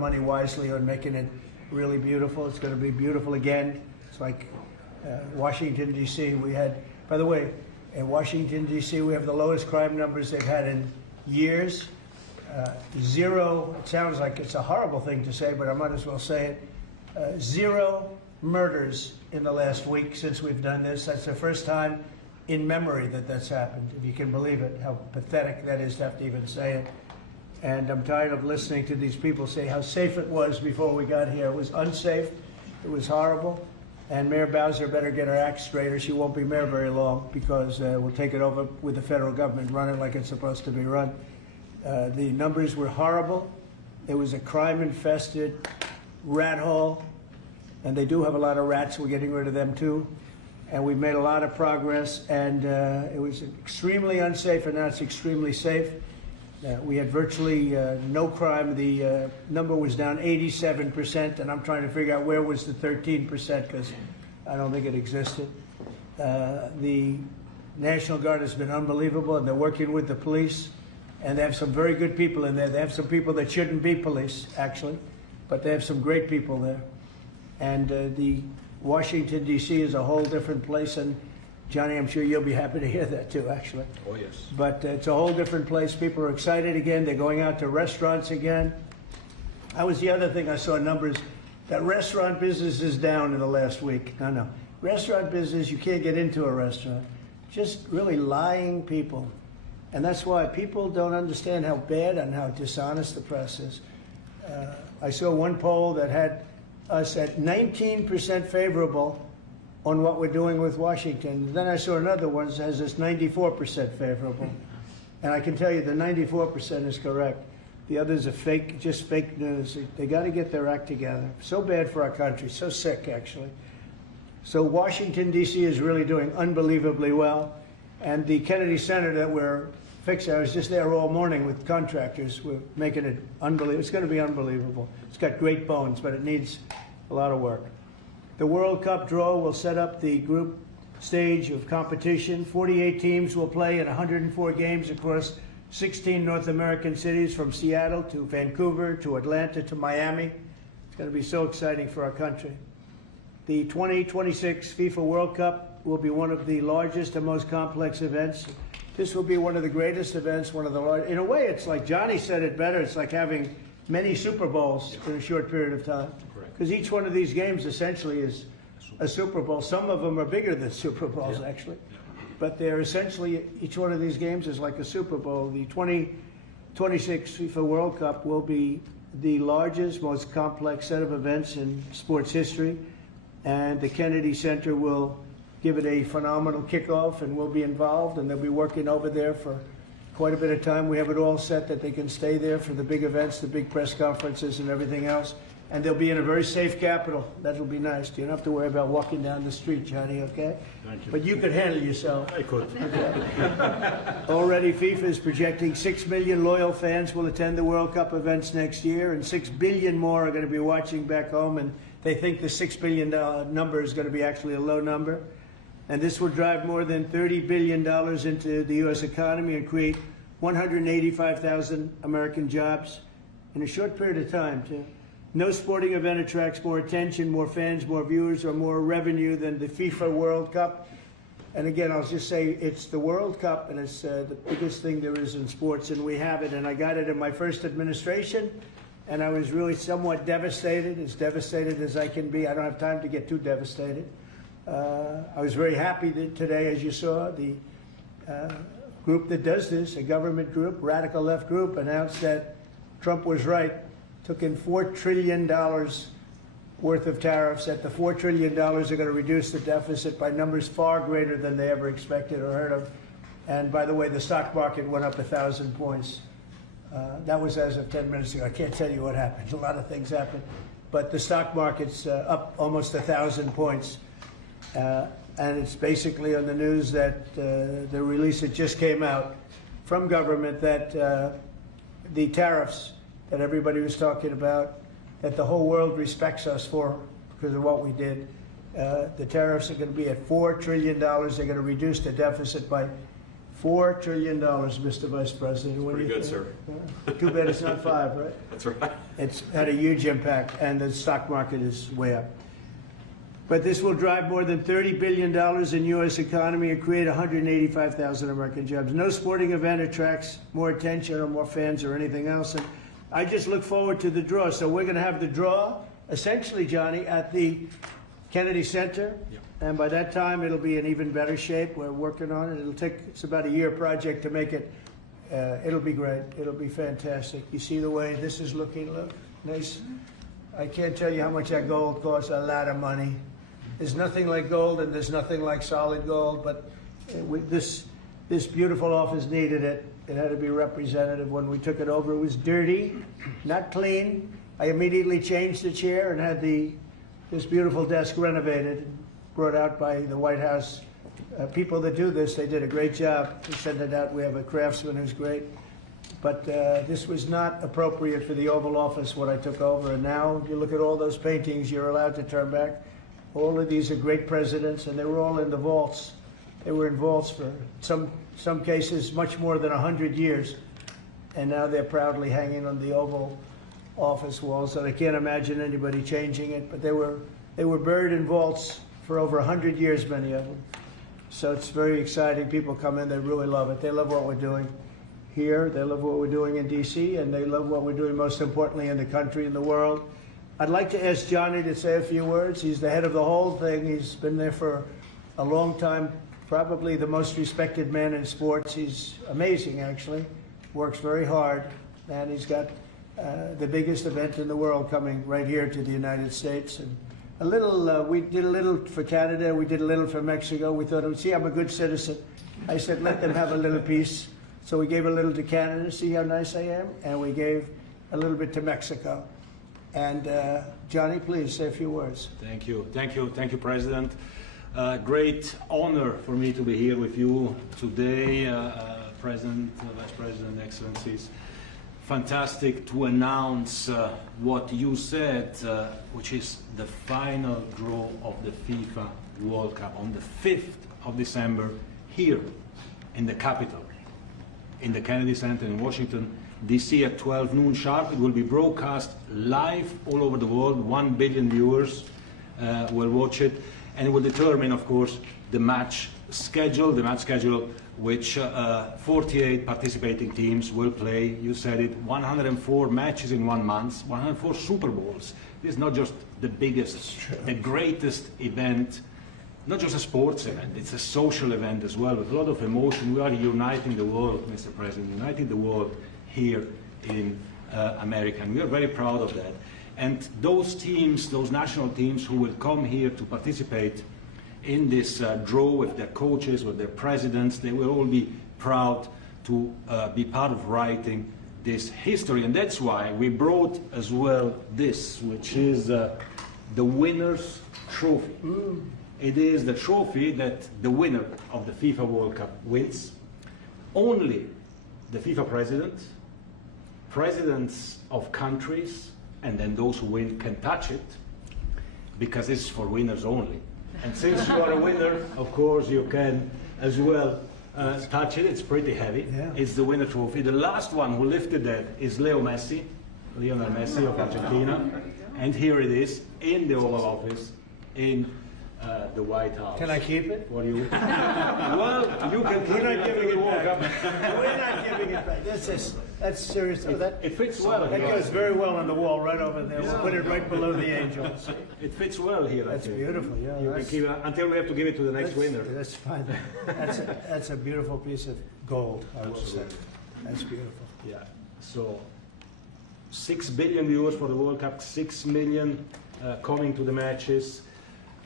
money wisely on making it really beautiful. It's going to be beautiful again. It's like Washington, D.C. We had, by the way, in Washington, D.C., we have the lowest crime numbers they've had in years. Zero, it sounds like it's a horrible thing to say, but I might as well say it. Zero murders in the last week since we've done this. That's the first time in memory that that's happened, if you can believe it, how pathetic that is to have to even say it. And I'm tired of listening to these people say how safe it was before we got here. It was unsafe. It was horrible. And Mayor Bowser better get her act straight, or she won't be mayor very long, because we'll take it over with the federal government running like it's supposed to be run. The numbers were horrible. It was a crime-infested rat hole, and they do have a lot of rats. We're getting rid of them too. And we've made a lot of progress, and it was extremely unsafe, and now it's extremely safe. We had virtually no crime. The number was down 87%, and I'm trying to figure out where was the 13%, because I don't think it existed. The National Guard has been unbelievable, and they're working with the police, and they have some very good people in there. They have some people that shouldn't be police, actually, but they have some great people there. And the Washington, D.C. is a whole different place, and Johnny, I'm sure you'll be happy to hear that too, actually. Oh, yes. But it's a whole different place. People are excited again. They're going out to restaurants again. That was the other thing I saw numbers. That restaurant business is down in the last week. No. Restaurant business, you can't get into a restaurant. Just really lying people. And that's why people don't understand how bad and how dishonest the press is. I saw one poll that had us at 19% favorable on what we're doing with Washington. Then I saw another one that has us 94% favorable. And I can tell you the 94% is correct. The others are fake, just fake news. They got to get their act together. So bad for our country, so sick actually. So Washington, D.C. is really doing unbelievably well. And the Kennedy Center that we're fixing, I was just there all morning with contractors. We're making it unbelievable. It's going to be unbelievable. It's got great bones, but it needs a lot of work. The World Cup draw will set up the group stage of competition. 48 teams will play in 104 games across 16 North American cities, from Seattle to Vancouver to Atlanta to Miami. It's going to be so exciting for our country. The 2026 FIFA World Cup will be one of the largest and most complex events. This will be one of the greatest events, one of the largest. In a way, it's like Johnny said it better. It's like having many Super Bowls in a short period of time. Because each one of these games essentially is a Super Bowl. Some of them are bigger than Super Bowls, actually. But they're essentially, each one of these games is like a Super Bowl. The 2026 FIFA World Cup will be the largest, most complex set of events in sports history. And the Kennedy Center will give it a phenomenal kickoff, and we'll be involved, and they'll be working over there for quite a bit of time. We have it all set that they can stay there for the big events, the big press conferences and everything else. And they'll be in a very safe capital. That'll be nice. You don't have to worry about walking down the street, Johnny, okay? Thank you. But you could handle yourself. I could. Okay. Already FIFA is projecting 6 million loyal fans will attend the World Cup events next year, and 6 billion more are going to be watching back home, and they think the $6 billion number is going to be actually a low number. And this will drive more than $30 billion into the U.S. economy and create 185,000 American jobs in a short period of time, too. No sporting event attracts more attention, more fans, more viewers, or more revenue than the FIFA World Cup. And again, I'll just say it's the World Cup, and it's the biggest thing there is in sports, and we have it. And I got it in my first administration, and I was really somewhat devastated, as devastated as I can be. I don't have time to get too devastated. I was very happy that today, as you saw, the group that does this, a government group, radical left group, announced that Trump was right. Took in $4 trillion worth of tariffs, that the $4 trillion are going to reduce the deficit by numbers far greater than they ever expected or heard of. And by the way, the stock market went up 1,000 points. That was as of 10 minutes ago. I can't tell you what happened. A lot of things happened. But the stock market's up almost 1,000 points. And it's basically on the news that the release that just came out from government that the tariffs that everybody was talking about, that the whole world respects us for because of what we did. The tariffs are going to be at $4 trillion. They're going to reduce the deficit by $4 trillion, Mr. Vice President. What do Pretty you good, think? sir. Too bad it's not 5, right? That's right. It's had a huge impact, and the stock market is way up. But this will drive more than $30 billion in U.S. economy and create 185,000 American jobs. No sporting event attracts more attention or more fans or anything else. And I just look forward to the draw. So we're going to have the draw, essentially, Johnny, at the Kennedy Center. Yep. And by that time, it'll be in even better shape. We're working on it. It's about a year project to make it. It'll be great. It'll be fantastic. You see the way this is looking? Look, nice. I can't tell you how much that gold costs. A lot of money. There's nothing like gold, and there's nothing like solid gold. But this beautiful office needed it. It had to be representative. When we took it over, it was dirty, not clean. I immediately changed the chair and had this beautiful desk renovated, brought out by the White House people that do this. They did a great job. We sent it out. We have a craftsman who's great. But this was not appropriate for the Oval Office when I took over. And now you look at all those paintings you're allowed to turn back. All of these are great presidents, and they were all in the vaults. They were in vaults for some cases much more than 100 years. And now they're proudly hanging on the Oval Office walls. And I can't imagine anybody changing it. But they were buried in vaults for over 100 years, many of them. So it's very exciting. People come in, they really love it. They love what we're doing here. They love what we're doing in D.C., and they love what we're doing, most importantly, in the country and the world. I'd like to ask Johnny to say a few words. He's the head of the whole thing. He's been there for a long time, probably the most respected man in sports. He's amazing, actually. Works very hard, and he's got the biggest event in the world coming right here to the United States. And a little, we did a little for Canada, we did a little for Mexico. We thought, see, I'm a good citizen. I said, let them have a little piece. So we gave a little to Canada, see how nice I am? And we gave a little bit to Mexico. And Johnny, please say a few words. Thank you, President. Great honor for me to be here with you today, President, Vice President, Excellencies. Fantastic to announce what you said, which is the final draw of the FIFA World Cup on the 5th of December here in the capital, in the Kennedy Center in Washington, D.C. at 12 noon sharp. It will be broadcast live all over the world. 1 billion viewers will watch it, and it will determine, of course, the match schedule, which 48 participating teams will play. You said it, 104 matches in 1 month, 104 Super Bowls. This is not just the biggest, the greatest event, not just a sports event, it's a social event as well, with a lot of emotion. We are uniting the world, Mr. President, uniting the world here in America, and we are very proud of that. And those teams, those national teams who will come here to participate in this draw with their coaches, with their presidents, they will all be proud to be part of writing this history. And that's why we brought as well this, which is the winner's trophy. It is the trophy that the winner of the FIFA World Cup wins. Only the FIFA presidents of countries, and then those who win can touch it, because it's for winners only. And since you are a winner, of course, you can as well touch it. It's pretty heavy. Yeah. It's the winner trophy. The last one who lifted that is Lionel Messi of Argentina. And here it is in the Oval Office in the White House. Can I keep it? What do you? Well, you can keep it. We're not giving it back. We're not giving it back. That's serious. It fits well. That goes very well on the wall right over there. We'll put it right below the angels. It fits well here. That's beautiful. Yeah. You can keep it until we have to give it to the next winner. That's fine. That's a beautiful piece of gold, I will say. That's beautiful. Yeah. So 6 billion viewers for the World Cup, 6 million coming to the matches,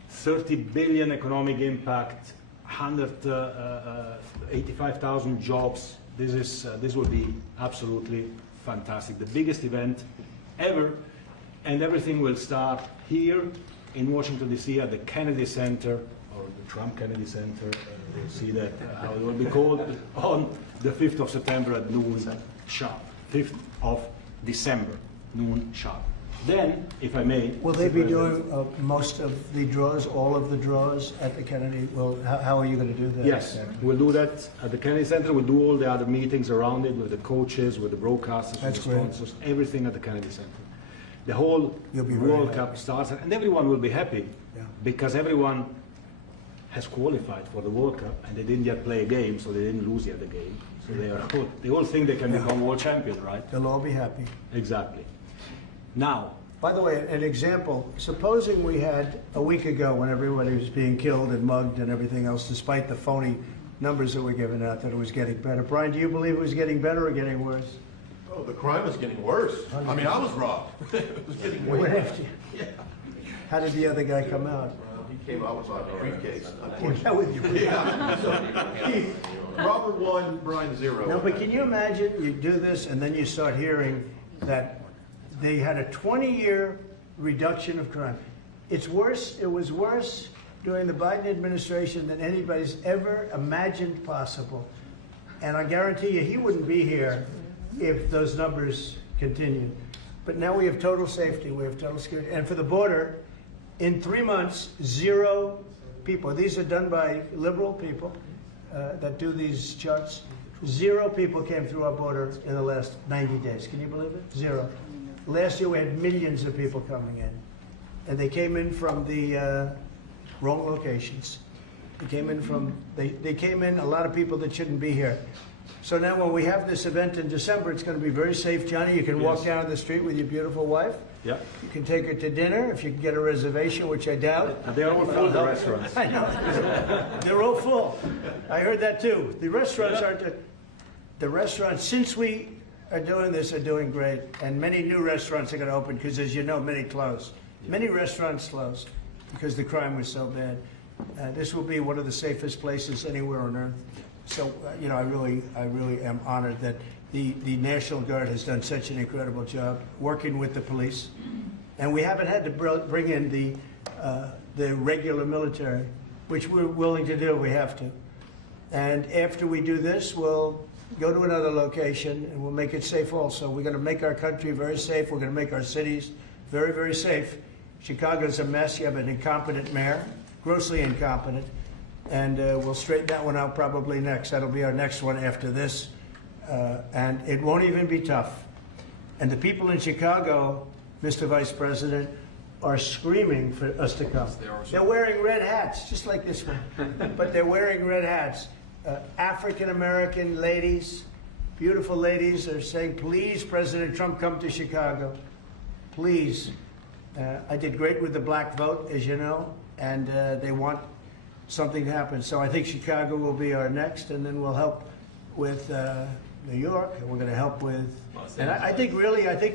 30 billion economic impact, 185,000 jobs. This will be absolutely fantastic. The biggest event ever, and everything will start here in Washington, D.C. at the Kennedy Center, or the Trump Kennedy Center. You'll see that, how it will be called, on the 5th of September at noon sharp. 5th of December, noon sharp. Then, if I may... Will they be doing most of the draws, all of the draws at the Kennedy? Well, how are you going to do that? Yes, we'll do that at the Kennedy Center. We'll do all the other meetings around it with the coaches, with the broadcasters, with the sponsors, everything at the Kennedy Center. The whole World Cup starts, and everyone will be happy because everyone has qualified for the World Cup, and they didn't yet play a game, so they didn't lose yet the game. So they all think they can become world champion, right? They'll all be happy. Exactly. Now, by the way, an example, supposing we had a week ago when everybody was being killed and mugged and everything else, despite the phony numbers that were given out, that it was getting better. Brian, do you believe it was getting better or getting worse? Oh, the crime was getting worse. I mean, I was robbed. It was getting worse. How did the other guy come out? Well, he came out with my briefcase. With your Yeah. So, Robert 1, Brian 0. No, but can you imagine you do this and then you start hearing that they had a 20-year reduction of crime. It's worse. It was worse during the Biden administration than anybody's ever imagined possible. And I guarantee you he wouldn't be here if those numbers continued. But now we have total safety. We have total security. And for the border, in 3 months, 0 people. These are done by liberal people that do these charts. 0 people came through our border in the last 90 days. Can you believe it? 0. Last year we had millions of people coming in, and they came in from the wrong locations. They came in from they came in a lot of people that shouldn't be here. So now when we have this event in December, it's going to be very safe, Johnny. You can walk down the street with your beautiful wife. yeah, You can take her to dinner if you can get a reservation, which I doubt. they're all full, the restaurants. I know. They're all full. I heard that too. The restaurants aren't. The restaurants, since we are doing this, are doing great. And many new restaurants are going to open because, as you know, many closed. Many restaurants closed because the crime was so bad. This will be one of the safest places anywhere on earth. So, you know, I really am honored that the National Guard has done such an incredible job working with the police. And we haven't had to bring in the regular military, which we're willing to do. We have to. And after we do this, we'll go to another location and we'll make it safe also. We're going to make our country very safe. We're going to make our cities very, very safe. Chicago's a mess. You have an incompetent mayor, grossly incompetent. And we'll straighten that one out probably next. That'll be our next one after this. And it won't even be tough. And the people in Chicago, Mr. Vice President, are screaming for us to come. They're wearing red hats, just like this one. But they're wearing red hats. African-American ladies, beautiful ladies, are saying, please, President Trump, come to Chicago. Please. I did great with the black vote, as you know, and they want something to happen. So I think Chicago will be our next, and then we'll help with New York, and we're going to help with, and I think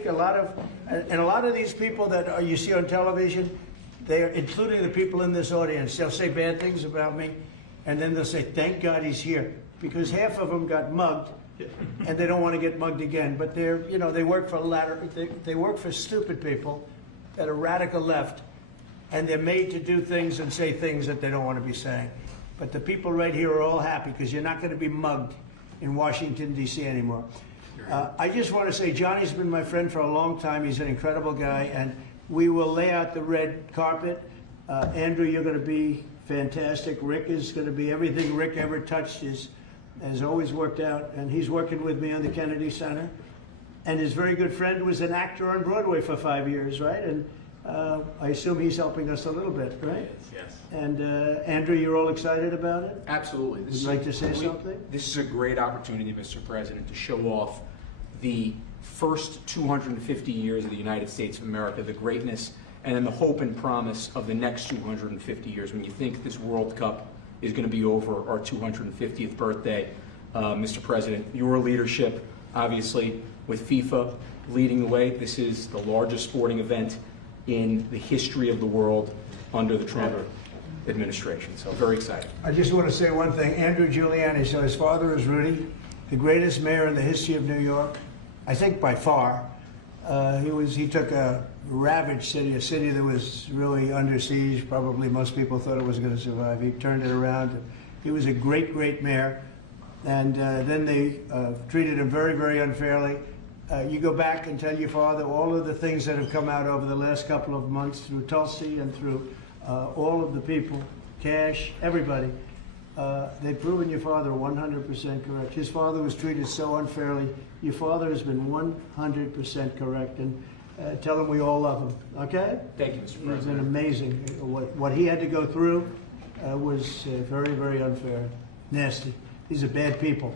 a lot of these people that you see on television, they're including the people in this audience. They'll say bad things about me, and then they'll say, thank God he's here, because half of them got mugged, and they don't want to get mugged again. But they're, you know, they work for they work for stupid people that are radical left, and they're made to do things and say things that they don't want to be saying. But the people right here are all happy because you're not going to be mugged in Washington, D.C. anymore. I just want to say Johnny's been my friend for a long time. He's an incredible guy, and we will lay out the red carpet. Andrew, you're going to be fantastic. Rick is going to be everything Rick ever touched has always worked out, and he's working with me on the Kennedy Center. And his very good friend was an actor on Broadway for 5 years, right? And I assume he's helping us a little bit, right? Yes. And Andrew, you're all excited about it? Absolutely. Would you like to say something? This is a great opportunity, Mr. President, to show off the first 250 years of the United States of America, the greatness and then the hope and promise of the next 250 years. When you think this World Cup is going to be over our 250th birthday, Mr. President, your leadership, obviously, with FIFA leading the way, this is the largest sporting event in the history of the world under the Trump administration. So very excited. I just want to say one thing. Andrew Giuliani, so his father is Rudy, the greatest mayor in the history of New York, I think by far. He took a ravaged city, a city that was really under siege. Probably most people thought it was going to survive. He turned it around. He was a great, great mayor. And then they treated him very, very unfairly. You go back and tell your father all of the things that have come out over the last couple of months through Tulsi and through all of the people, Cash, everybody. They've proven your father 100% correct. His father was treated so unfairly. Your father has been 100% correct. And tell him we all love him, okay? Thank you, Mr. It's President. been amazing. What he had to go through was very, very unfair. Nasty. These are bad people.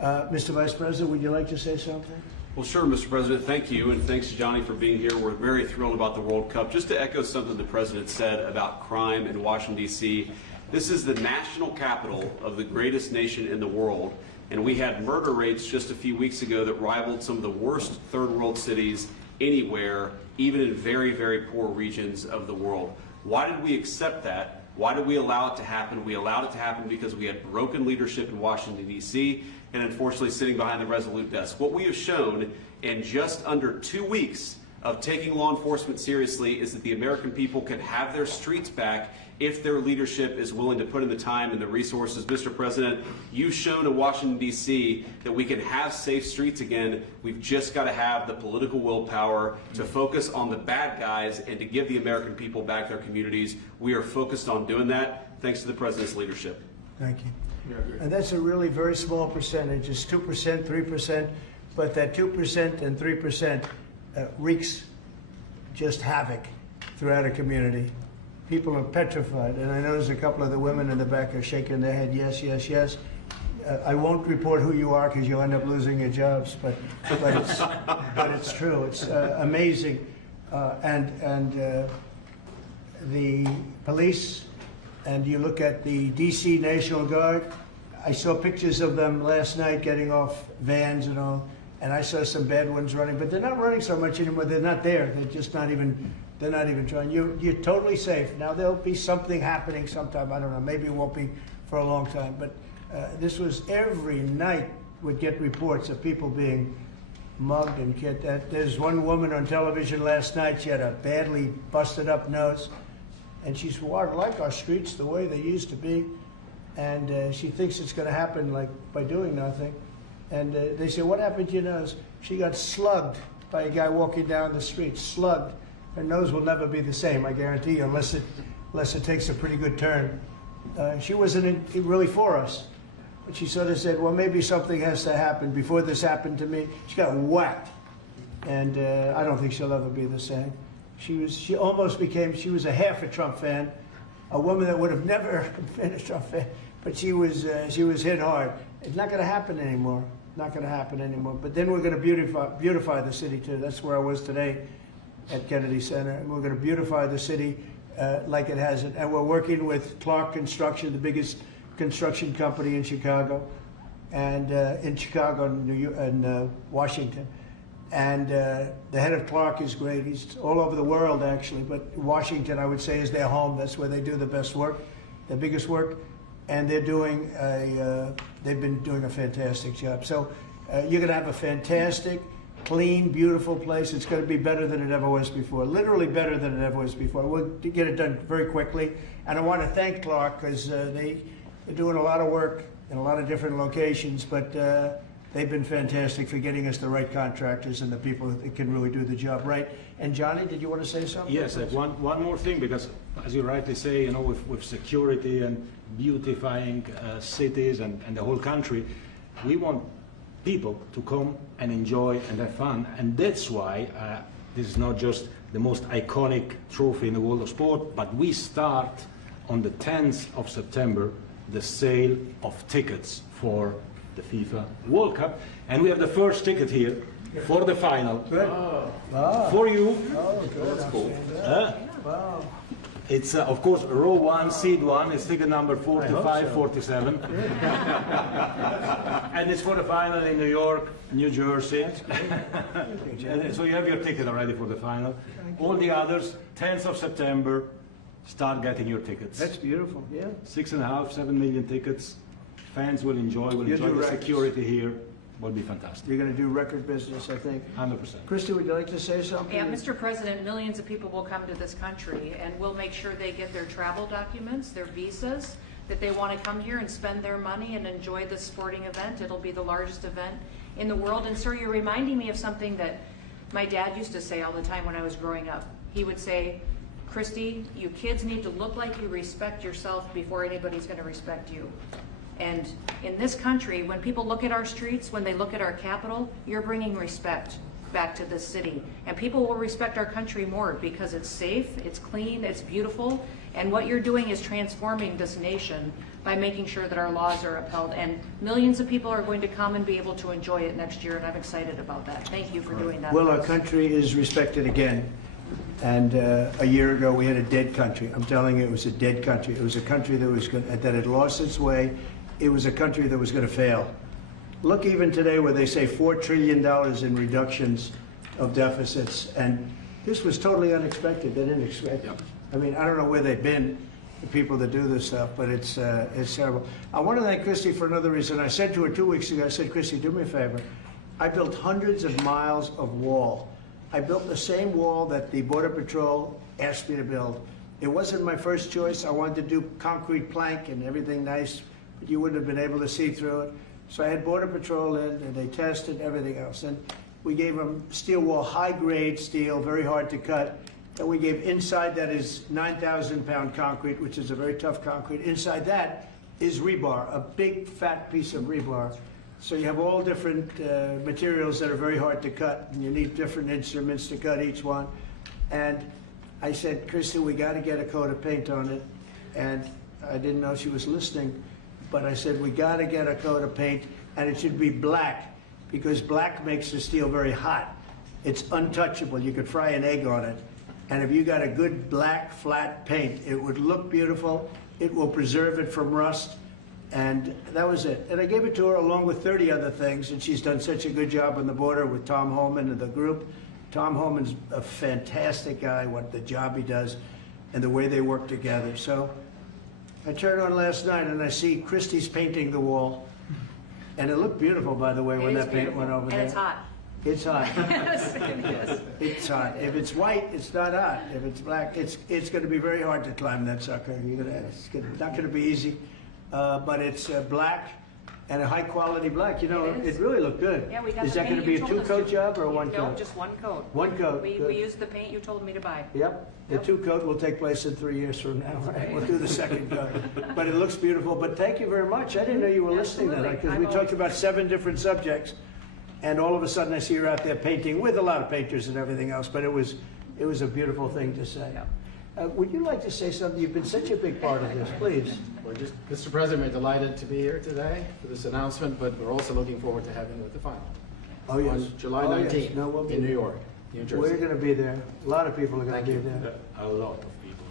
Mr. Vice President, would you like to say something? Well, sure, Mr. President, thank you, and thanks to Johnny for being here. We're very thrilled about the World Cup. Just to echo something the President said about crime in Washington, D.C., this is the national capital of the greatest nation in the world, and we had murder rates just a few weeks ago that rivaled some of the worst third world cities anywhere, even in very, very poor regions of the world. Why did we accept that? Why did we allow it to happen? We allowed it to happen because we had broken leadership in Washington, D.C., and unfortunately sitting behind the Resolute desk. What we have shown in just under 2 weeks of taking law enforcement seriously is that the American people can have their streets back if their leadership is willing to put in the time and the resources. Mr. President, you've shown in Washington, D.C. that we can have safe streets again. We've just got to have the political willpower to focus on the bad guys and to give the American people back their communities. We are focused on doing that, thanks to the President's leadership. Thank you. And that's a really very small percentage. It's 2%, 3%, but that 2% and 3% wreaks just havoc throughout a community. People are petrified, and I notice a couple of the women in the back are shaking their head, yes, yes, yes. I won't report who you are because you'll end up losing your jobs, but it's true. It's amazing, and the police. And you look at the D.C. National Guard. I saw pictures of them last night getting off vans and all, and I saw some bad ones running, but they're not running so much anymore. They're not there. They're just not even. They're not even trying. You're totally safe. Now there'll be something happening sometime. I don't know. Maybe it won't be for a long time. But this was every night would get reports of people being mugged and killed. There's one woman on television last night. She had a badly busted up nose. And she said, well, I like our streets the way they used to be. And she thinks it's going to happen like by doing nothing. And they said, what happened to your nose? She got slugged by a guy walking down the street, slugged. Her nose will never be the same, I guarantee you, unless it takes a pretty good turn. She wasn't really for us. But she sort of said, well, maybe something has to happen. Before this happened to me, she got whacked. And I don't think she'll ever be the same. She almost became, she was a half a Trump fan, a woman that would have never been a Trump fan, but she was hit hard. It's not going to happen anymore. Not going to happen anymore. But then we're going to beautify the city too. That's where I was today at Kennedy Center. And we're going to beautify the city like it hasn't. And we're working with Clark Construction, the biggest construction company in Chicago, and in Washington. And the head of Clark is great. He's all over the world, actually. But Washington, I would say, is their home. That's where they do the best work, the biggest work. And they're doing they've been doing a fantastic job. So you're going to have a fantastic, clean, beautiful place. It's going to be better than it ever was before. Literally better than it ever was before. We'll get it done very quickly. And I want to thank Clark because they're doing a lot of work in a lot of different locations. But they've been fantastic for getting us the right contractors and the people that can really do the job right. And Johnny, did you want to say something? Yes, one more thing, because as you rightly say, you know, with security and beautifying cities and the whole country, we want people to come and enjoy and have fun. And that's why this is not just the most iconic trophy in the world of sport, but we start on the 10th of September the sale of tickets for the FIFA World Cup, and we have the first ticket here for the final. Good. For you. Oh, good. That's cool. Wow. It's of course row 1, seat 1. It's ticket number I 45, hope so. 47, and it's for the final in New York, New Jersey. And so you have your ticket already for the final. All the others, 10th of September, start getting your tickets. That's beautiful. Yeah. 6.5, 7 million tickets. Fans will enjoy You do the records. security here. Will be fantastic. You're going to do record business, I think. 100%. Christy, would you like to say something? Yeah, Mr. President, millions of people will come to this country, and we'll make sure they get their travel documents, their visas, that they want to come here and spend their money and enjoy this sporting event. It'll be the largest event in the world. And sir, you're reminding me of something that my dad used to say all the time when I was growing up. He would say, Christy, you kids need to look like you respect yourself before anybody's going to respect you. And in this country, when people look at our streets, when they look at our capital, you're bringing respect back to this city. And people will respect our country more because it's safe, it's clean, it's beautiful. And what you're doing is transforming this nation by making sure that our laws are upheld. And millions of people are going to come and be able to enjoy it next year, and I'm excited about that. Thank you for doing that. Well, our country is respected again. And a year ago, we had a dead country. I'm telling you, it was a dead country. It was a country that had lost its way. It was a country that was going to fail. Look, even today, where they say $4 trillion in reductions of deficits, and this was totally unexpected. They didn't expect it. I mean, I don't know where they've been, the people that do this stuff, but it's terrible. I want to thank Christy for another reason. I said to her 2 weeks ago, I said, Christy, do me a favor. I built hundreds of miles of wall. I built the same wall that the Border Patrol asked me to build. It wasn't my first choice. I wanted to do concrete plank and everything nice, but you wouldn't have been able to see through it. So I had Border Patrol in, and they tested everything else. And we gave them steel wall, high-grade steel, very hard to cut. And we gave inside that is 9,000-pound concrete, which is a very tough concrete. Inside that is rebar, a big, fat piece of rebar. So you have all different materials that are very hard to cut, and you need different instruments to cut each one. And I said, Kristen, we got to get a coat of paint on it. And I didn't know she was listening, but I said, we got to get a coat of paint, and it should be black, because black makes the steel very hot. It's untouchable. You could fry an egg on it. And if you got a good black, flat paint, it would look beautiful. It will preserve it from rust. And that was it. And I gave it to her along with 30 other things, and she's done such a good job on the border with Tom Holman and the group. Tom Holman's a fantastic guy, what the job he does and the way they work together. So I turned on last night and I see Christie's painting the wall. And it looked beautiful, by the way, when that paint went over there. And it's hot. It's hot. Yes, it is. It's hot. If it's white, it's not hot. If it's black, it's going to be very hard to climb that sucker. It's not going to be easy. But it's black and a high quality black. You know, it really looked good. Yeah, we got Is the that going paint to be you a told us two-coat to. job or a one No, coat? just one coat. One coat. We Good. used the paint you told me to buy. Yep. The Yep. two-coat will take place in 3 years from now. Right? We'll do the second coat. But it looks beautiful. But thank you very much. I didn't know you were listening to that, Absolutely. because we talked about 7 different subjects, and all of a sudden I see her out there painting with a lot of painters and everything else. But it was a beautiful thing to say. Yep. Would you like to say something? You've been such a big part of this. Please. We're just, Mr. President, we're delighted to be here today for this announcement, but we're also looking forward to having you at the final. Oh, yes. On July Oh, yes. 19th No, we'll be in New there. York, New Jersey. We're going to be there. A lot of people are going to be there. A lot of people.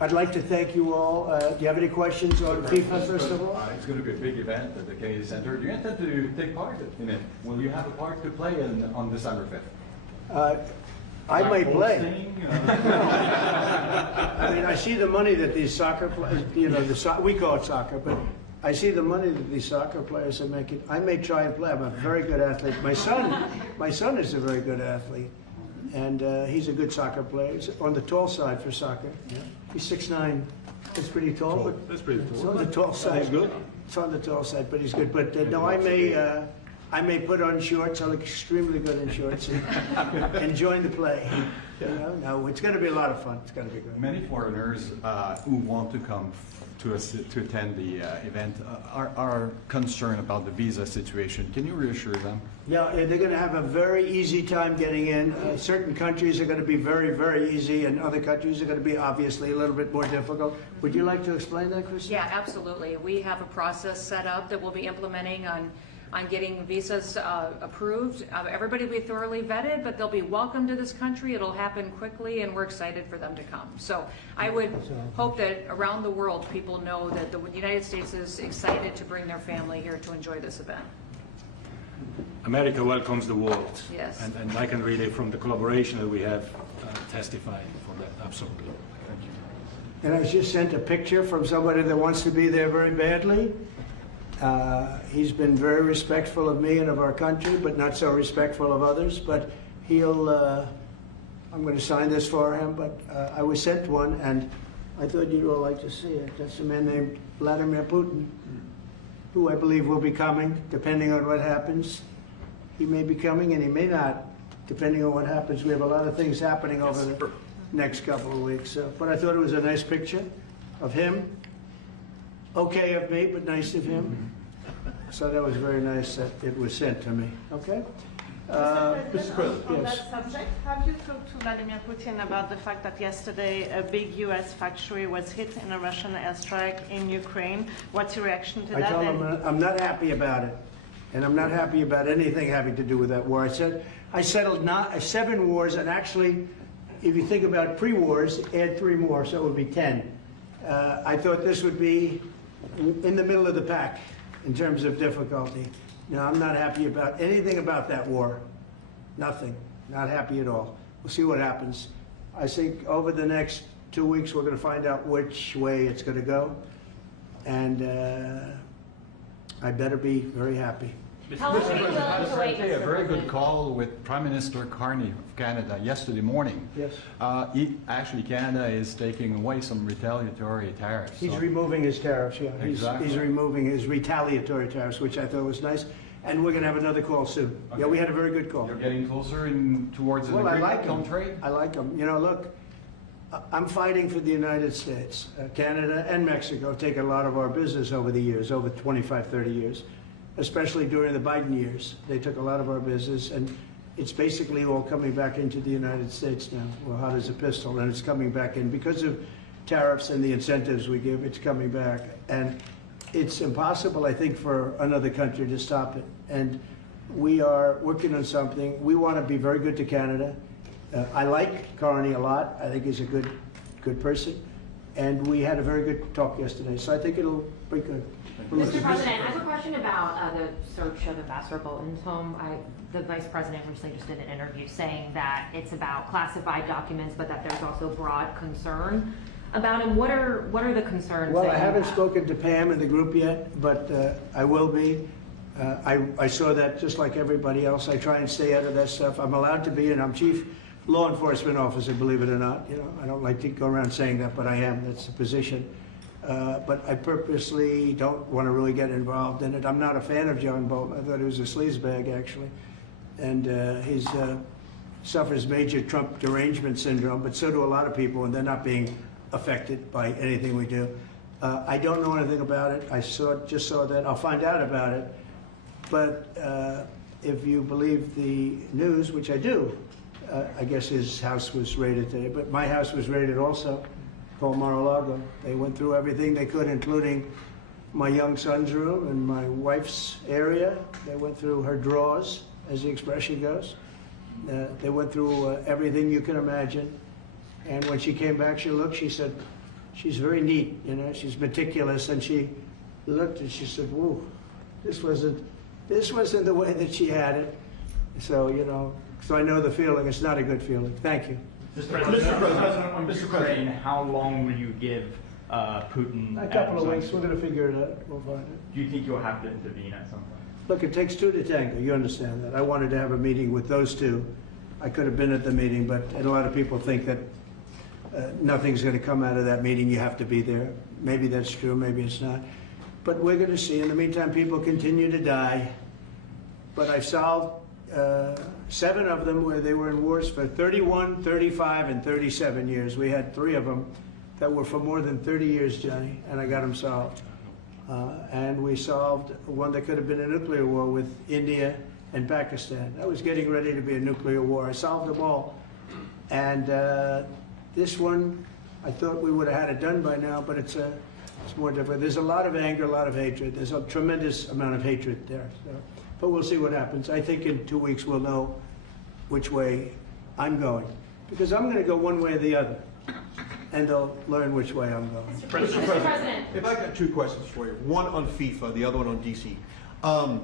I'd like to thank you all. Do you have any questions on FIFA, first of all? It's going to be a big event at the Kennedy Center. Do you intend to take part in it? Will you have a part to play on December 5th? I may play. Hosting, I mean, I see the money that these soccer players, you know, we call it soccer, but I see the money that these soccer players are making. I may try and play. I'm a very good athlete. My son is a very good athlete, and he's a good soccer player. He's on the tall side for soccer. Yeah. He's 6'9". That's pretty tall. But That's pretty it's cool. on the tall side. He's good. It's on the tall side, but he's good. But no, I may put on shorts. I look extremely good in shorts and join the play. You know, no, it's going to be a lot of fun. It's going to be good. Many foreigners who want to come to attend the event are concerned about the visa situation. Can you reassure them? Yeah, they're going to have a very easy time getting in. Certain countries are going to be very, very easy, and other countries are going to be obviously a little bit more difficult. Would you like to explain that, Kristen? Yeah, absolutely. We have a process set up that we'll be implementing on getting visas approved. Everybody will be thoroughly vetted, but they'll be welcome to this country. It'll happen quickly, and we're excited for them to come. So I would hope that around the world people know that the United States is excited to bring their family here to enjoy this event. America welcomes the world. Yes. And I can really, from the collaboration that we have, testify for that. Absolutely. Thank you. And I just sent a picture from somebody that wants to be there very badly. He's been very respectful of me and of our country, but not so respectful of others. But I'm going to sign this for him, but I was sent one, and I thought you'd all like to see it. That's a man named Vladimir Putin, who I believe will be coming, depending on what happens. He may be coming and he may not, depending on what happens. We have a lot of things happening over the next couple of weeks. So, but I thought it was a nice picture of him. Okay of me, but nice of him. So that was very nice that it was sent to me. Okay? Mr. President. On Yes. that subject, have you talked to Vladimir Putin about the fact that yesterday a big U.S. factory was hit in a Russian airstrike in Ukraine? What's your reaction to I that? told him I'm not happy about it. And I'm not happy about anything having to do with that war. I said I settled 7 wars, and actually, if you think about pre-wars, add 3 more, so it would be 10. I thought this would be in the middle of the pack in terms of difficulty. No, I'm not happy about anything about that war. Nothing. Not happy at all. We'll see what happens. I think over the next 2 weeks we're going to find out which way it's going to go. And I better be very happy. How long are you willing I was to wait, frankly a Mr. very good President? call with Prime Minister Carney of Canada yesterday morning. Yes. Actually, Canada is taking away some retaliatory tariffs. He's so- removing his tariffs, yeah. Exactly. He's removing his retaliatory tariffs, which I thought was nice. And we're going to have another call soon. Okay. Yeah, we had a very good call. You're getting closer towards an Well, I agreement like on him. trade? I like him. You know, look, I'm fighting for the United States. Canada and Mexico have taken a lot of our business over the years, over 25, 30 years, especially during the Biden years. They took a lot of our business, and it's basically all coming back into the United States now. Well, hot as a pistol, and it's coming back in. Because of tariffs and the incentives we give, it's coming back. And it's impossible, I think, for another country to stop it. And we are working on something. We want to be very good to Canada. I like Carney a lot. I think he's a good person. And we had a very good talk yesterday. So I think it'll be good. Mr. President, I have a question about the search of Ambassador Bolton's home. The Vice President recently just did an interview saying that it's about classified documents, but that there's also broad concern about him. What are the concerns? Well, that I you haven't have? spoken to Pam in the group yet, but I will be. I saw that just like everybody else. I try and stay out of that stuff. I'm allowed to be, and I'm chief law enforcement officer, believe it or not. You know, I don't like to go around saying that, but I am. That's the position. But I purposely don't want to really get involved in it. I'm not a fan of John Bolton. I thought he was a sleazebag, actually. And he suffers major Trump derangement syndrome, but so do a lot of people, and they're not being affected by anything we do. I don't know anything about it. I just saw that. I'll find out about it. But if you believe the news, which I do, I guess his house was raided today. But my house was raided also, called Mar-a-Lago. They went through everything they could, including my young son's room and my wife's area. They went through her drawers, as the expression goes. They went through everything you can imagine. And when she came back, she said, she's very neat, you know, she's meticulous. And she looked and she said, whoa, this wasn't the way that she had it. So, you know, so I know the feeling. It's not a good feeling. Thank you. Mr. President, on Ukraine, how long will you give Putin? A couple of weeks. We're going to figure it out. We'll find it. Do you think you'll have to intervene at some point? Look, it takes 2 to tango. You understand that. I wanted to have a meeting with those 2. I could have been at the meeting, but a lot of people think that nothing's going to come out of that meeting. You have to be there. Maybe that's true. Maybe it's not. But we're going to see. In the meantime, people continue to die. But I've solved 7 of them where they were in wars for 31, 35, and 37 years. We had 3 of them that were for more than 30 years, Johnny, and I got them solved. And we solved one that could have been a nuclear war with India and Pakistan. That was getting ready to be a nuclear war. I solved them all. And this one, I thought we would have had it done by now, but it's more difficult. There's a lot of anger, a lot of hatred. There's a tremendous amount of hatred there. So. But we'll see what happens. I think in 2 weeks we'll know which way I'm going. Because I'm going to go one way or the other. And they'll learn which way I'm going. Mr. President. If I got 2 questions for you, one on FIFA, the other one on DC. Can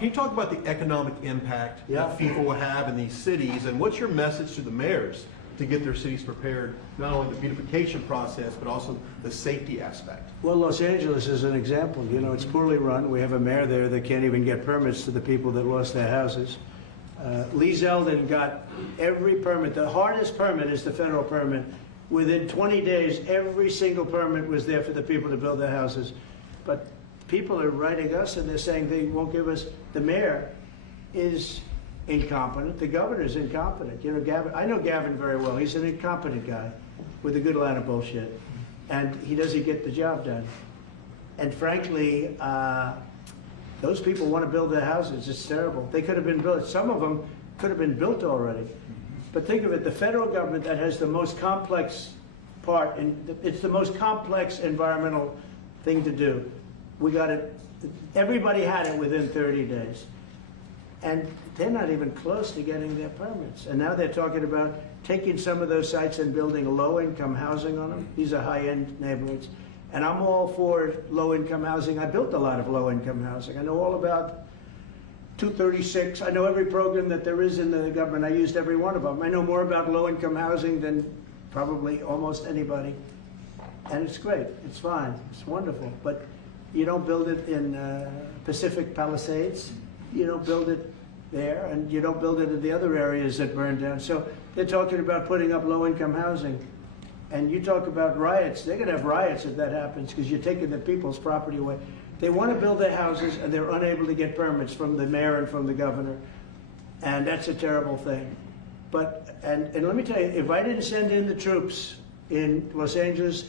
you talk about the economic impact that FIFA will have in these cities, and what's your message to the mayors to get their cities prepared, not only the beautification process, but also the safety aspect? Well, Los Angeles is an example. You know, it's poorly run. We have a mayor there that can't even get permits to the people that lost their houses. Lee Zeldin got every permit. The hardest permit is the federal permit. Within 20 days, every single permit was there for the people to build their houses. But people are writing us and they're saying they won't give us, the mayor is incompetent. The governor's incompetent. You know, Gavin, I know Gavin very well. He's an incompetent guy with a good line of bullshit. And he doesn't get the job done. And frankly, those people want to build their houses. It's terrible. They could have been built. Some of them could have been built already. But think of it, the federal government that has the most complex part, and it's the most complex environmental thing to do. We got it, everybody had it within 30 days. And they're not even close to getting their permits. And now they're talking about taking some of those sites and building low-income housing on them. These are high-end neighborhoods. And I'm all for low-income housing. I built a lot of low-income housing. I know all about 236. I know every program that there is in the government. I used every one of them. I know more about low-income housing than probably almost anybody. And it's great. It's fine. It's wonderful. But you don't build it in Pacific Palisades. You don't build it there, and you don't build it in the other areas that burn down. So they're talking about putting up low-income housing. And you talk about riots. They're going to have riots if that happens because you're taking the people's property away. They want to build their houses, and they're unable to get permits from the mayor and from the governor. And that's a terrible thing. But, and let me tell you, if I didn't send in the troops in Los Angeles,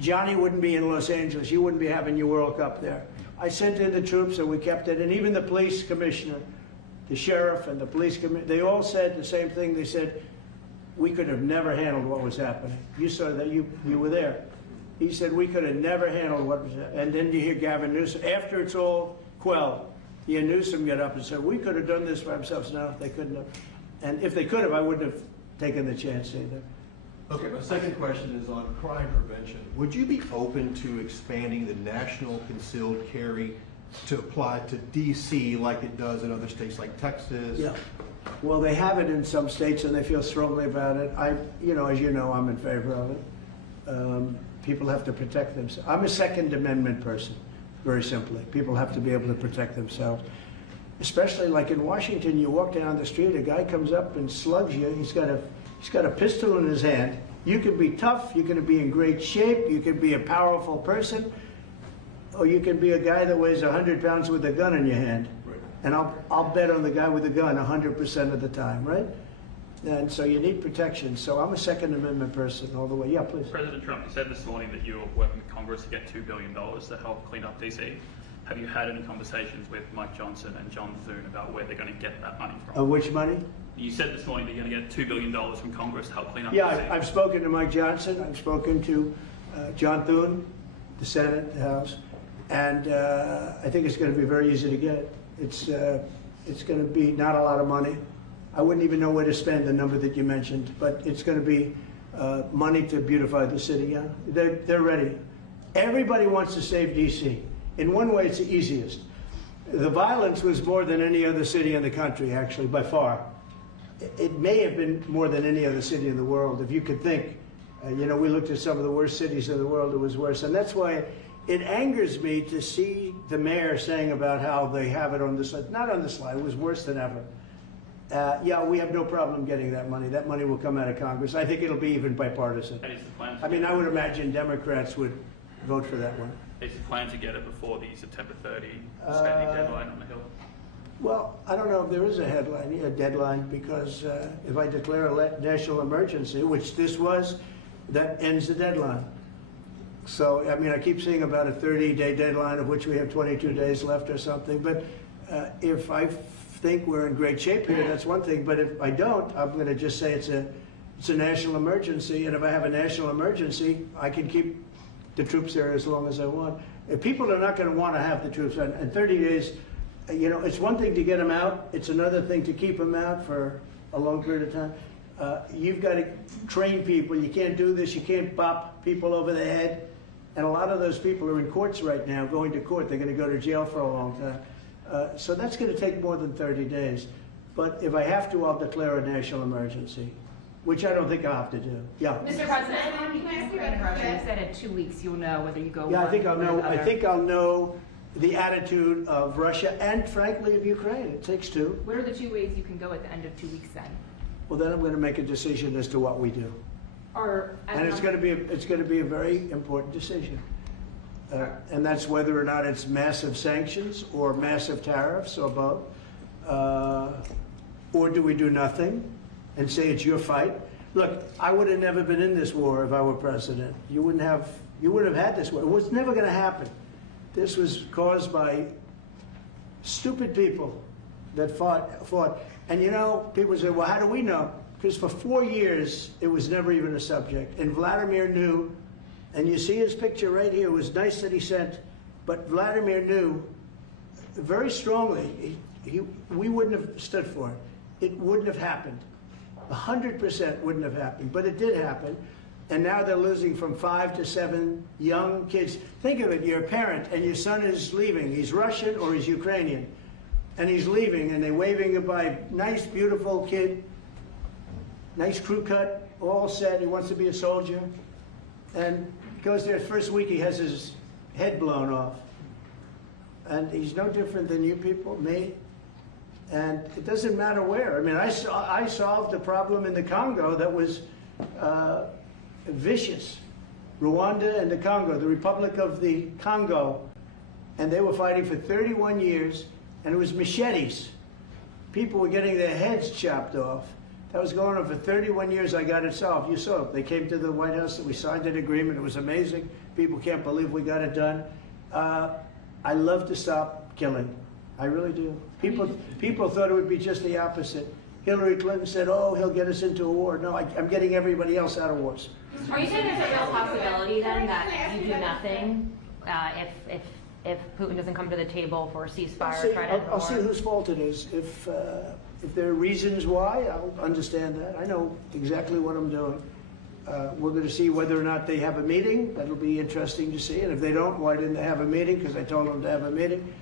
Johnny wouldn't be in Los Angeles. You wouldn't be having your World Cup there. I sent in the troops and we kept it. And even the police commissioner, the sheriff and the police commissioner, they all said the same thing. They said, we could have never handled what was happening. You saw that, you were there. He said, we could have never handled what was happening. And then you hear Gavin Newsom, after it's all quelled, you hear Newsom get up and say, we could have done this for ourselves. No, they couldn't have. And if they could have, I wouldn't have taken the chance either. Okay, my second question is on crime prevention. Would you be open to expanding the national concealed carry to apply to D.C. like it does in other states like Texas? Yeah. Well, they have it in some states and they feel strongly about it. As you know, I'm in favor of it. People have to protect themselves. I'm a Second Amendment person, very simply. People have to be able to protect themselves. Especially like in Washington, you walk down the street, a guy comes up and slugs you. He's got a pistol in his hand. You can be tough, you can be in great shape, you can be a powerful person, or you can be a guy that weighs 100 pounds with a gun in your hand. Right. And I'll bet on the guy with the gun 100% of the time, right? And so you need protection. So I'm a Second Amendment person all the way. Yeah, please. President Trump, you said this morning that you're working with Congress to get $2 billion to help clean up DC. Have you had any conversations with Mike Johnson and John Thune about where they're going to get that money from? Which money? You said this morning that you're going to get $2 billion from Congress to help clean up DC. Yeah, I've spoken to Mike Johnson. I've spoken to John Thune, the Senate, the House, and I think it's going to be very easy to get. It's going to be not a lot of money. I wouldn't even know where to spend the number that you mentioned, but it's going to be money to beautify the city. Yeah, they're ready. Everybody wants to save D.C. In one way, it's the easiest. The violence was more than any other city in the country, actually, by far. It may have been more than any other city in the world, if you could think. We looked at some of the worst cities in the world, it was worse. And that's why it angers me to see the mayor saying about how they have it on the slide. Not on the slide, it was worse than ever. Yeah, we have no problem getting that money. That money will come out of Congress. I think it'll be even bipartisan. That is the plan. I mean, I would imagine Democrats would vote for that one. Is the plan to get it before the September 30 spending deadline on the Hill? Well, I don't know if there is a deadline, because if I declare a national emergency, which this was, that ends the deadline. So, I mean, I keep seeing about a 30-day deadline, of which we have 22 days left or something. But if I think we're in great shape here, that's one thing. But if I don't, I'm going to just say it's a national emergency. And if I have a national emergency, I can keep the troops there as long as I want. If people are not going to want to have the troops in 30 days, it's one thing to get them out. It's another thing to keep them out for a long period of time. You've got to train people. You can't do this. You can't bop people over the head. And a lot of those people are in courts right now, going to court. They're going to go to jail for a long time. So that's going to take more than 30 days. But if I have to, I'll declare a national emergency, which I don't think I'll have to do. Yeah. Mr. President, you said in 2 weeks you'll know whether you go. Yeah, I think I'll one way or know. the I other. think I'll know the attitude of Russia and, frankly, of Ukraine. It takes two. What are the 2 ways you can go at the end of 2 weeks then? Well, then I'm going to make a decision as to what we do, and it's going to be a very important decision. And that's whether or not it's massive sanctions or massive tariffs or both. Or do we do nothing and say it's your fight? Look, I would have never been in this war if I were president. You wouldn't have had this war. It was never going to happen. This was caused by stupid people that fought. And you know, people say, well, how do we know? Because for 4 years, it was never even a subject. And Vladimir knew, and you see his picture right here. It was nice that he sent, but Vladimir knew very strongly we wouldn't have stood for it. It wouldn't have happened. 100% wouldn't have happened, but it did happen. And now they're losing from 5 to 7 young kids. Think of it, you're a parent and your son is leaving. He's Russian or he's Ukrainian. And he's leaving and they're waving goodbye. Nice, beautiful kid. Nice crew cut, all set. He wants to be a soldier. And goes there, first week he has his head blown off. And he's no different than you people, me. And it doesn't matter where. I mean, I solved a problem in the Congo that was vicious. Rwanda and the Congo, the Republic of the Congo. And they were fighting for 31 years, and it was machetes. People were getting their heads chopped off. That was going on for 31 years. I got it solved. You saw it. They came to the White House, and we signed an agreement. It was amazing. People can't believe we got it done. I love to stop killing. I really do. People thought it would be just the opposite. Hillary Clinton said, oh, he'll get us into a war. No, I'm getting everybody else out of wars. Are you saying there's a real possibility then that you do nothing if Putin doesn't come to the table for a ceasefire or try to end the war? I'll see whose fault it is. If there are reasons why, I'll understand that. I know exactly what I'm doing. We're going to see whether or not they have a meeting. That'll be interesting to see. And if they don't, why didn't they have a meeting? Because I told them to have a meeting.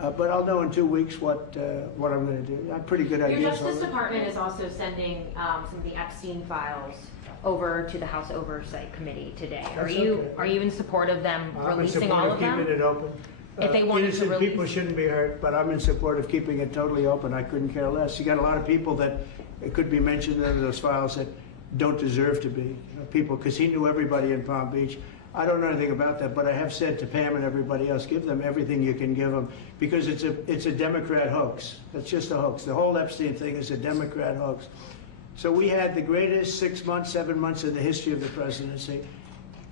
But I'll know in 2 weeks what I'm going to do. I have pretty good ideas. Your Justice Department is also sending some of the Epstein files over to the House Oversight Committee today. Are you in support of them releasing all of them? I'm in support of keeping it open. If they wanted innocent to release... people shouldn't be hurt, but I'm in support of keeping it totally open. I couldn't care less. You got a lot of people that it could be mentioned in those files that don't deserve to be. You know, people, because he knew everybody in Palm Beach. I don't know anything about that, but I have said to Pam and everybody else, give them everything you can give them, because it's a Democrat hoax. It's just a hoax. The whole Epstein thing is a Democrat hoax. So we had the greatest 6 months, 7 months in the history of the presidency,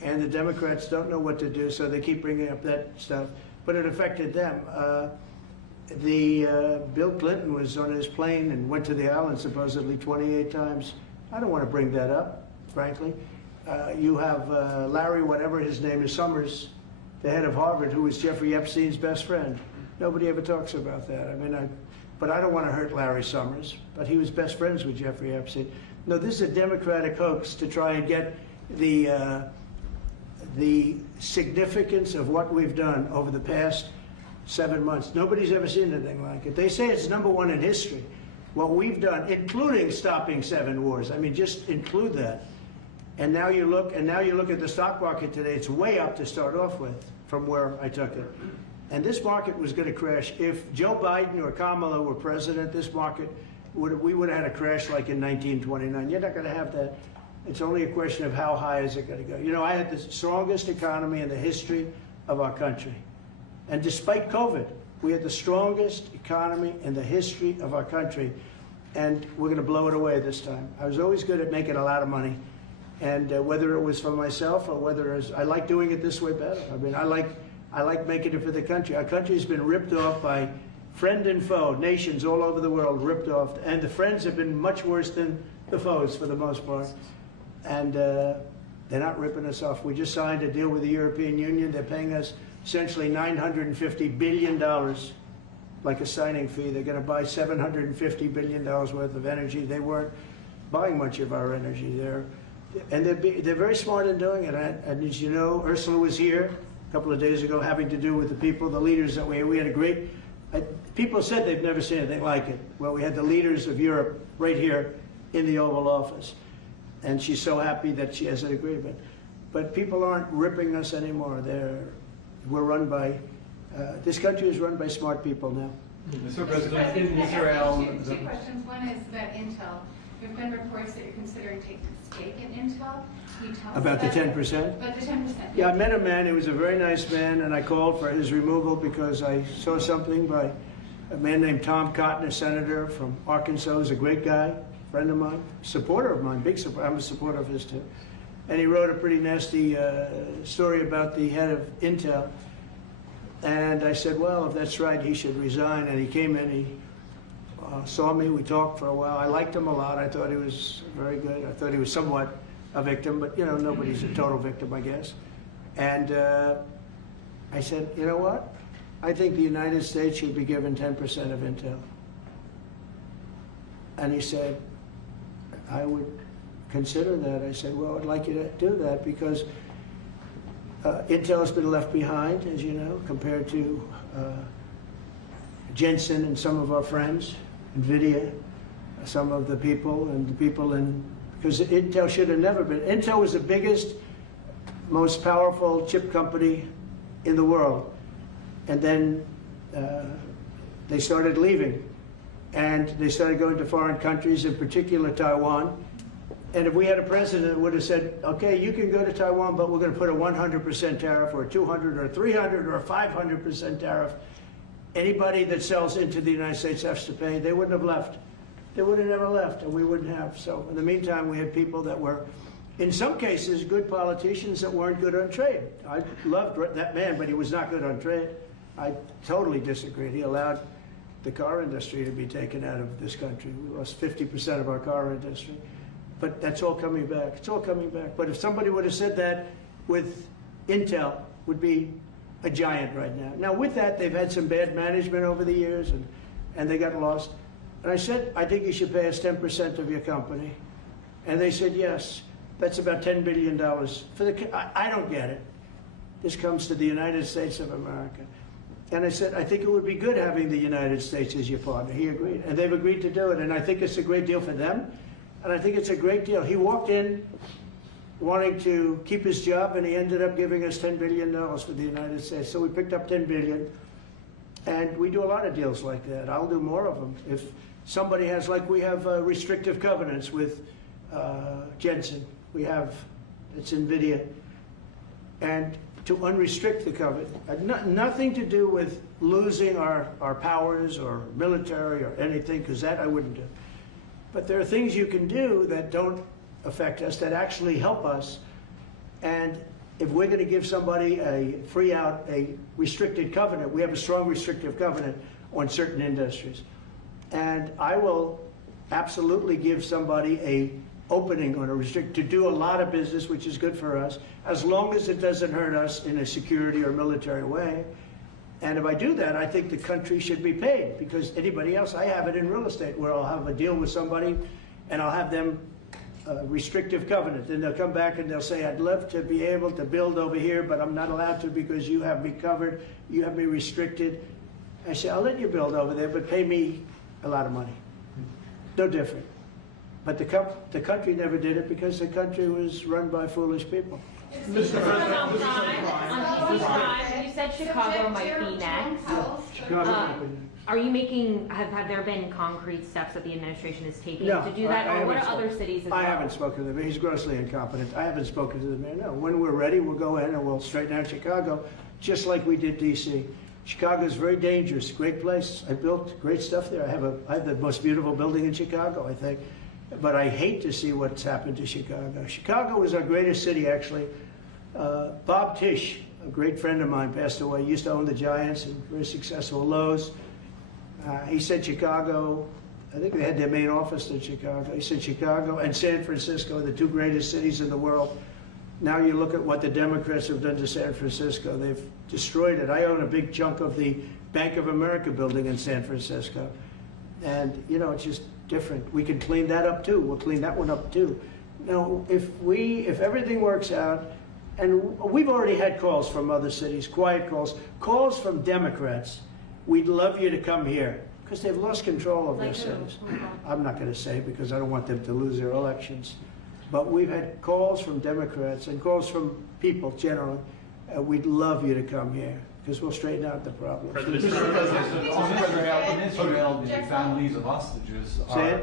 and the Democrats don't know what to do, so they keep bringing up that stuff. But it affected them. Bill Clinton was on his plane and went to the island supposedly 28 times. I don't want to bring that up, frankly. You have Larry, whatever his name is, Summers, the head of Harvard, who was Jeffrey Epstein's best friend. Nobody ever talks about that. I mean, but I don't want to hurt Larry Summers, but he was best friends with Jeffrey Epstein. No, this is a Democratic hoax to try and get the significance of what we've done over the past 7 months. Nobody's ever seen anything like it. They say it's #1 in history. What we've done, including stopping 7 wars. I mean, just include that. And now you look at the stock market today. It's way up to start off with from where I took it. And this market was going to crash. If Joe Biden or Kamala were president, this market we would have had a crash like in 1929. You're not going to have that. It's only a question of how high is it going to go. You know, I had the strongest economy in the history of our country. And despite COVID, we had the strongest economy in the history of our country. And we're going to blow it away this time. I was always good at making a lot of money. And whether it was for myself or whether it was, I like doing it this way better. I mean, I like making it for the country. Our country's been ripped off by friend and foe, nations all over the world ripped off. And the friends have been much worse than the foes for the most part. And they're not ripping us off. We just signed a deal with the European Union. They're paying us essentially $950 billion, like a signing fee. They're going to buy $750 billion worth of energy. They weren't buying much of our energy. They're very smart in doing it. And as you know, Ursula was here a couple of days ago having to do with the people, the leaders that we had a great, people said they've never seen anything like it. Well, we had the leaders of Europe right here in the Oval Office. And she's so happy that she has an agreement. But people aren't ripping us anymore. We're run by, this country is run by smart people now. Mr. President, in Israel... Two questions. One is about Intel. There have been reports that you're considering taking a stake in Intel. Can you tell us about the 10%? About the 10%. Yeah, I met a man. He was a very nice man, and I called for his removal because I saw something by a man named Tom Cotton, a senator from Arkansas, is a great guy, friend of mine, supporter of mine, big supporter. I'm a supporter of his too. And he wrote a pretty nasty story about the head of Intel. And I said, well, if that's right, he should resign. And he came in, he saw me, we talked for a while. I liked him a lot. I thought he was very good. I thought he was somewhat a victim, but you know, nobody's a total victim, I guess. And I said, you know what? I think the United States should be given 10% of Intel. And he said, I would consider that. I said, well, I'd like you to do that because Intel has been left behind, as you know, compared to Jensen and some of our friends, NVIDIA, some of the people, and the people in, because Intel should have never been. Intel was the biggest, most powerful chip company in the world. And then they started leaving. And they started going to foreign countries, in particular Taiwan. And if we had a president that would have said, okay, you can go to Taiwan, but we're going to put a 100% tariff or a 200 or 300 or a 500% tariff, anybody that sells into the United States has to pay. They wouldn't have left. They would have never left, and we wouldn't have. So in the meantime, we had people that were, in some cases, good politicians that weren't good on trade. I loved that man, but he was not good on trade. I totally disagreed. He allowed the car industry to be taken out of this country. We lost 50% of our car industry. But that's all coming back. It's all coming back. But if somebody would have said that with Intel, would be a giant right now. Now with that, they've had some bad management over the years, and they got lost. And I said, I think you should pay us 10% of your company. And they said, yes. That's about $10 billion. I don't get it. This comes to the United States of America. And I said, I think it would be good having the United States as your partner. He agreed. And they've agreed to do it. And I think it's a great deal for them. And I think it's a great deal. He walked in wanting to keep his job, and he ended up giving us $10 billion for the United States. So we picked up $10 billion. And we do a lot of deals like that. I'll do more of them. If somebody has, like we have restrictive covenants with Jensen. We have, it's NVIDIA. And to unrestrict the covenant, nothing to do with losing our powers or military or anything, because that I wouldn't do. But there are things you can do that don't affect us, that actually help us. And if we're going to give somebody a free out, a restricted covenant, we have a strong restrictive covenant on certain industries. And I will absolutely give somebody a opening on a restrict to do a lot of business, which is good for us, as long as it doesn't hurt us in a security or military way. And if I do that, I think the country should be paid, because anybody else, I have it in real estate where I'll have a deal with somebody and I'll have them restrictive covenant. Then they'll come back and they'll say, I'd love to be able to build over here, but I'm not allowed to because you have me covered, you have me restricted. I say, I'll let you build over there, but pay me a lot of money. No different. But the country never did it because the country was run by foolish people. You said Chicago might be next. Are you making, have there been concrete steps that the administration is taking to do that? Or what are other cities as well? I haven't spoken to the mayor. He's grossly incompetent. I haven't spoken to the mayor. No. When we're ready, we'll go in and we'll straighten out Chicago, just like we did D.C. Chicago is very dangerous, great place. I built great stuff there. I have the most beautiful building in Chicago, I think. But I hate to see what's happened to Chicago. Chicago was our greatest city, actually. Bob Tisch, a great friend of mine, passed away. He used to own the Giants and very successful Lowe's. He said Chicago, I think they had their main office in Chicago. He said Chicago and San Francisco are the two greatest cities in the world. Now you look at what the Democrats have done to San Francisco. They've destroyed it. I own a big chunk of the Bank of America building in San Francisco. And, you know, it's just different. We can clean that up too. We'll clean that one up too. Now, if everything works out, and we've already had calls from other cities, quiet calls from Democrats, we'd love you to come here, because they've lost control of their cities. I'm not going to say because I don't want them to lose their elections. But we've had calls from Democrats and calls from people generally. We'd love you to come here, because we'll straighten out the problem. In Israel, the families of hostages are,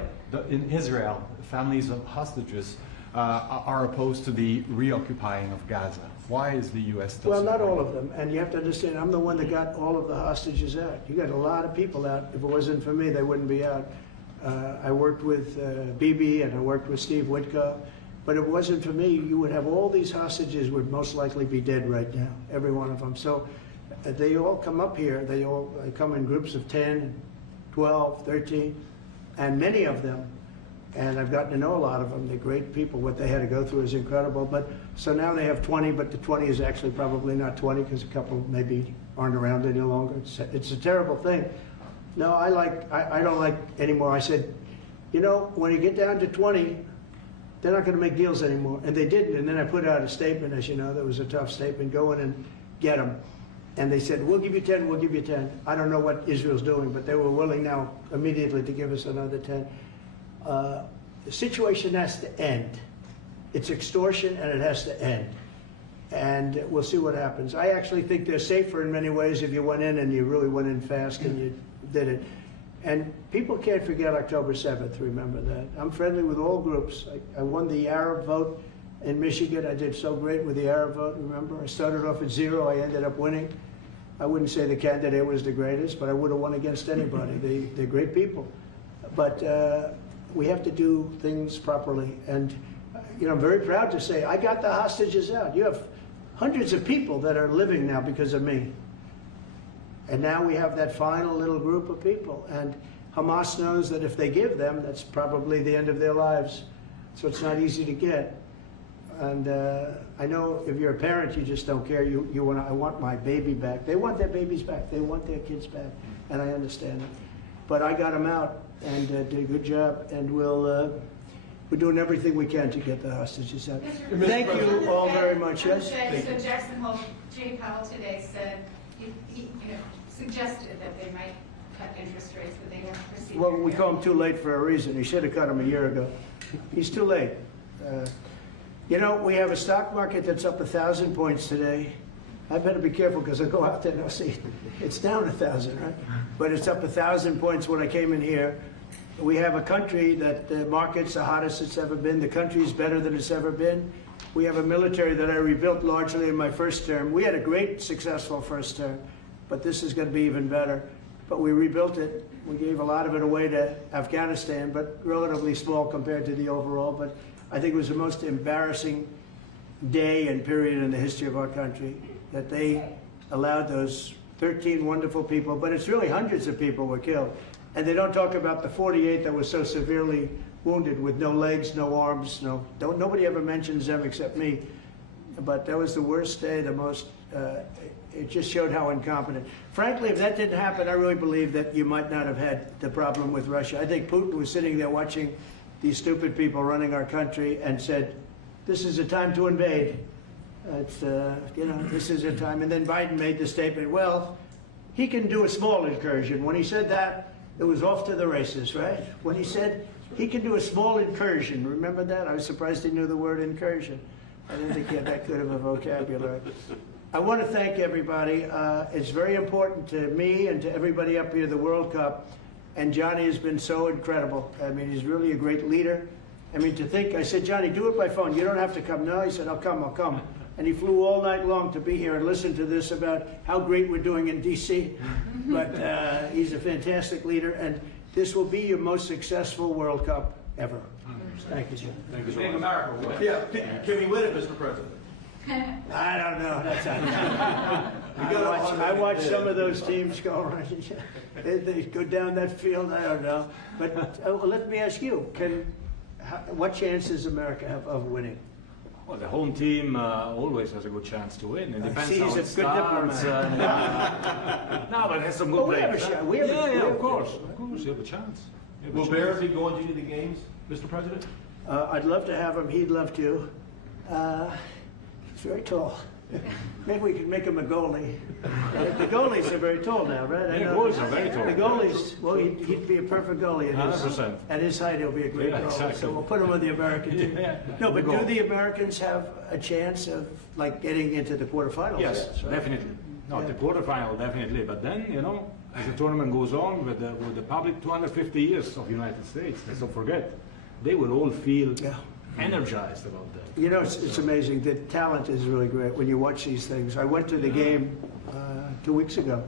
in Israel, families of hostages are opposed to the reoccupying of Gaza. Why is the U.S. still Well, not supporting all of them, and you have to understand, I'm the one that got all of the hostages out. You got a lot of people out. If it wasn't for me, they wouldn't be out. I worked with Bibi and I worked with Steve Witkoff, but if it wasn't for me, you would have all these hostages would most likely be dead right now, every one of them. So they all come up here, they come in groups of 10, 12, 13, and many of them, and I've gotten to know a lot of them, they're great people. What they had to go through is incredible. But so now they have 20, but the 20 is actually probably not 20 because a couple maybe aren't around any longer. It's a terrible thing. No, I don't like anymore. I said, you know, when you get down to 20, they're not going to make deals anymore. And they didn't. And then I put out a statement, as you know, that was a tough statement, go in and get them. And they said, we'll give you 10, we'll give you 10. I don't know what Israel's doing, but they were willing now immediately to give us another 10. The situation has to end. It's extortion and it has to end. And we'll see what happens. I actually think they're safer in many ways if you went in and you really went in fast and you did it. And people can't forget October 7th, remember that. I'm friendly with all groups. I won the Arab vote in Michigan. I did so great with the Arab vote, remember? I started off at 0, I ended up winning. I wouldn't say the candidate was the greatest, but I would have won against anybody. They're great people. But we have to do things properly. And you know, I'm very proud to say I got the hostages out. You have hundreds of people that are living now because of me. And now we have that final little group of people. And Hamas knows that if they give them, that's probably the end of their lives. So it's not easy to get. And I know if you're a parent, you just don't care. I want my baby back. They want their babies back. They want their kids back. And I understand it. But I got them out and did a good job. And we're doing everything we can to get the hostages out. Thank you all very much. Yes? So Jackson Hole, Jay Powell today said, he suggested that they might cut interest rates, but they haven't proceeded. Well, we call him too late for a reason. He should have cut him a year ago. He's too late. You know, we have a stock market that's up 1,000 points today. I better be careful because I go out there and I'll see it's down 1,000, right? But it's up 1,000 points when I came in here. We have a country that the market's the hottest it's ever been. The country's better than it's ever been. We have a military that I rebuilt largely in my first term. We had a great, successful first term, but this is going to be even better. But we rebuilt it. We gave a lot of it away to Afghanistan, but relatively small compared to the overall. But I think it was the most embarrassing day and period in the history of our country that they allowed those 13 wonderful people, but it's really hundreds of people were killed. And they don't talk about the 48 that was so severely wounded with no legs, no arms, nobody ever mentions them except me. But that was the worst day, the most, it just showed how incompetent. Frankly, if that didn't happen, I really believe that you might not have had the problem with Russia. I think Putin was sitting there watching these stupid people running our country and said, this is a time to invade. It's, you know, this is a time. And then Biden made the statement, well, he can do a small incursion. When he said that, it was off to the races, right? When he said he can do a small incursion, remember that? I was surprised he knew the word incursion. I didn't think he had that good of a vocabulary. I want to thank everybody. It's very important to me and to everybody up here, the World Cup. And Johnny has been so incredible. I mean, he's really a great leader. I mean, to think, I said, Johnny, do it by phone. You don't have to come. No, he said, I'll come. And he flew all night long to be here and listen to this about how great we're doing in D.C. But he's a fantastic leader, and this will be your most successful World Cup ever. Thank you, Jim. Thank you so much. Yeah, can he win it, Mr. President? I don't know. I watch some of those teams go around. They go down that field. I don't know. But let me ask you: what chance does America have of winning? Well, the home team always has a good chance to win. It depends how it starts. No, but it has some good players. Yeah, of course. You have a chance. Will Bear be going to any of the games, Mr. President? I'd love to have him. He'd love to. He's very tall. Maybe we could make him a goalie. The goalies are very tall now, right? Yeah, goalies are very tall. The goalies, well, he'd be a perfect goalie. 100%. At his height, he'll be a great goalie. Exactly. So we'll put him on the American team. No, but do the Americans have a chance of, like, getting into the quarterfinals? Yes, right? Definitely. No, the quarterfinal, definitely. But then, you know, as the tournament goes on with the public 250 years of the United States, let's not forget, they will all feel energized about that. You know, it's amazing. The talent is really great when you watch these things. I went to the game 2 weeks ago,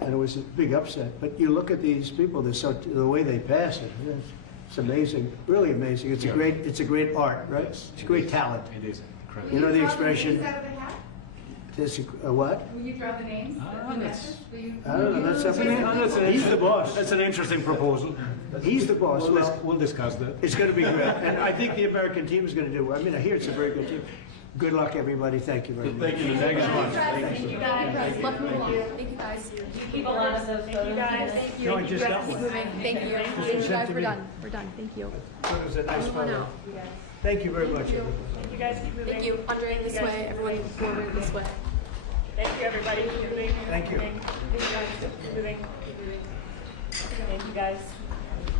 and it was a big upset. But you look at these people, the way they pass it, it's amazing, really amazing. It's a great art, right? Yes, It's a great talent. It is incredible. You know the Will you draw the expression? names out of the hat? What? Will you draw the names? of the matches? Will you- I don't know. That's something. He's the boss. That's an interesting proposal. He's the boss. We'll discuss that. It's going to be great. And I think the American team is going to do well. I mean, I hear it's a very good team. Good luck, everybody. Thank you very much. Thank you. Thank you so much. Thank you, guys. Love moving along. Thank you guys. Keep a lot of those photos. Thank you guys. Thank you. No, I just got Keep one. moving. Thank you. Thank you guys. We're done. We're done. Thank you. It was a nice photo. Thank you very much, everybody. You guys keep moving. Thank you. Andre, this way. Everyone forward this way. Thank you, everybody. Keep moving. Thank you. Thank you guys. Keep moving. Thank you guys.